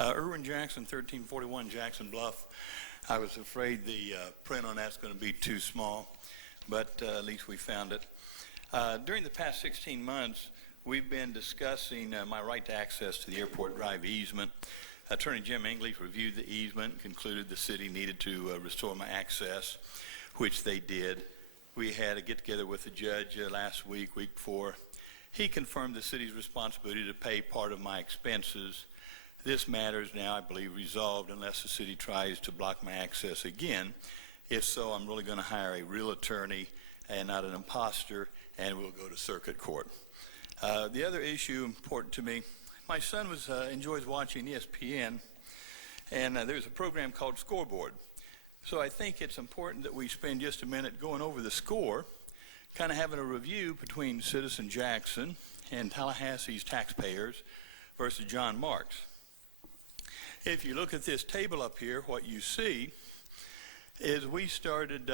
Irwin Jackson, 1341 Jackson Bluff. I was afraid the print on that's going to be too small, but at least we found it. During the past 16 months, we've been discussing my right to access to the airport drive easement. Attorney Jim English reviewed the easement and concluded the city needed to restore my access, which they did. We had a get-together with the judge last week before. He confirmed the city's responsibility to pay part of my expenses. This matter is now, I believe, resolved unless the city tries to block my access again. If so, I'm really going to hire a real attorney and not an imposter, and we'll go to circuit court. The other issue important to me, my son enjoys watching ESPN, and there's a program called Scoreboard. So I think it's important that we spend just a minute going over the score, kind of having a review between Citizen Jackson and Tallahassee's taxpayers versus John Marks. If you look at this table up here, what you see is we started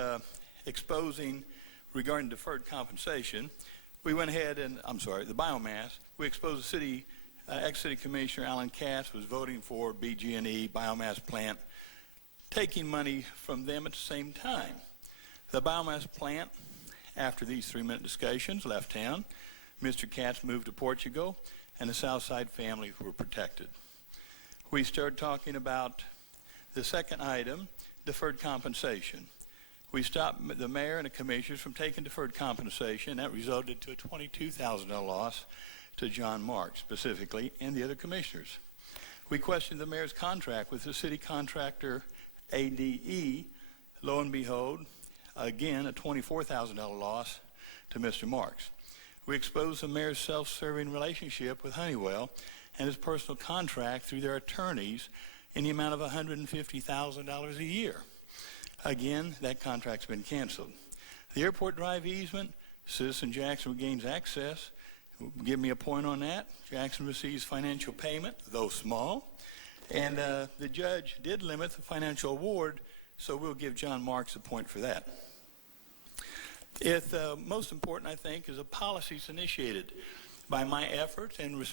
exposing regarding deferred compensation. We went ahead and, the biomass. We exposed the city, ex-city commissioner Alan Cass was voting for BG&E biomass plant, taking money from them at the same time. The biomass plant, after these 3-minute discussions, left town. Mr. Katz moved to Portugal, and the Southside families were protected. We started talking about the second item, deferred compensation. We stopped the mayor and the commissioners from taking deferred compensation. That resulted to a $22,000 loss to John Marks specifically and the other commissioners. We questioned the mayor's contract with the city contractor ADE. Lo and behold, again, a $24,000 loss to Mr. Marks. We exposed the mayor's self-serving relationship with Honeywell and his personal contract through their attorneys in the amount of $150,000 a year. Again, that contract's been canceled. The airport drive easement, Citizen Jackson regains access. Give me a point on that. Jackson receives financial payment, though small. And the judge did limit the financial award, so we'll give John Marks a point for that. Most important, I think, is a policies initiated by my efforts and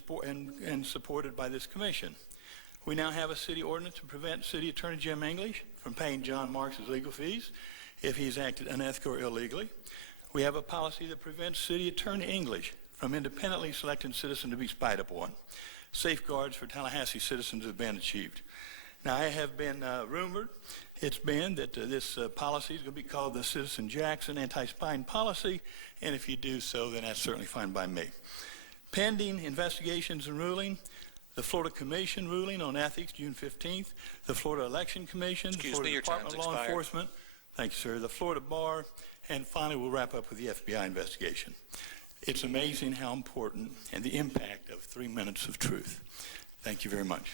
supported by this commission. We now have a city ordinance to prevent City Attorney Jim English from paying John Marks' legal fees if he's acted unethically or illegally. We have a policy that prevents City Attorney English from independently selecting citizens to be spied upon. Safeguards for Tallahassee citizens have been achieved. Now, I have been rumored, it's been that this policy is going to be called the Citizen Jackson Anti-Spying Policy, and if you do so, then that's certainly fine by me. Pending investigations and ruling, the Florida Commission ruling on ethics, June 15th, the Florida Election Commission, the Florida Department of Law Enforcement, thank you, sir, the Florida Bar, and finally we'll wrap up with the FBI investigation. It's amazing how important and the impact of 3 minutes of truth. Thank you very much.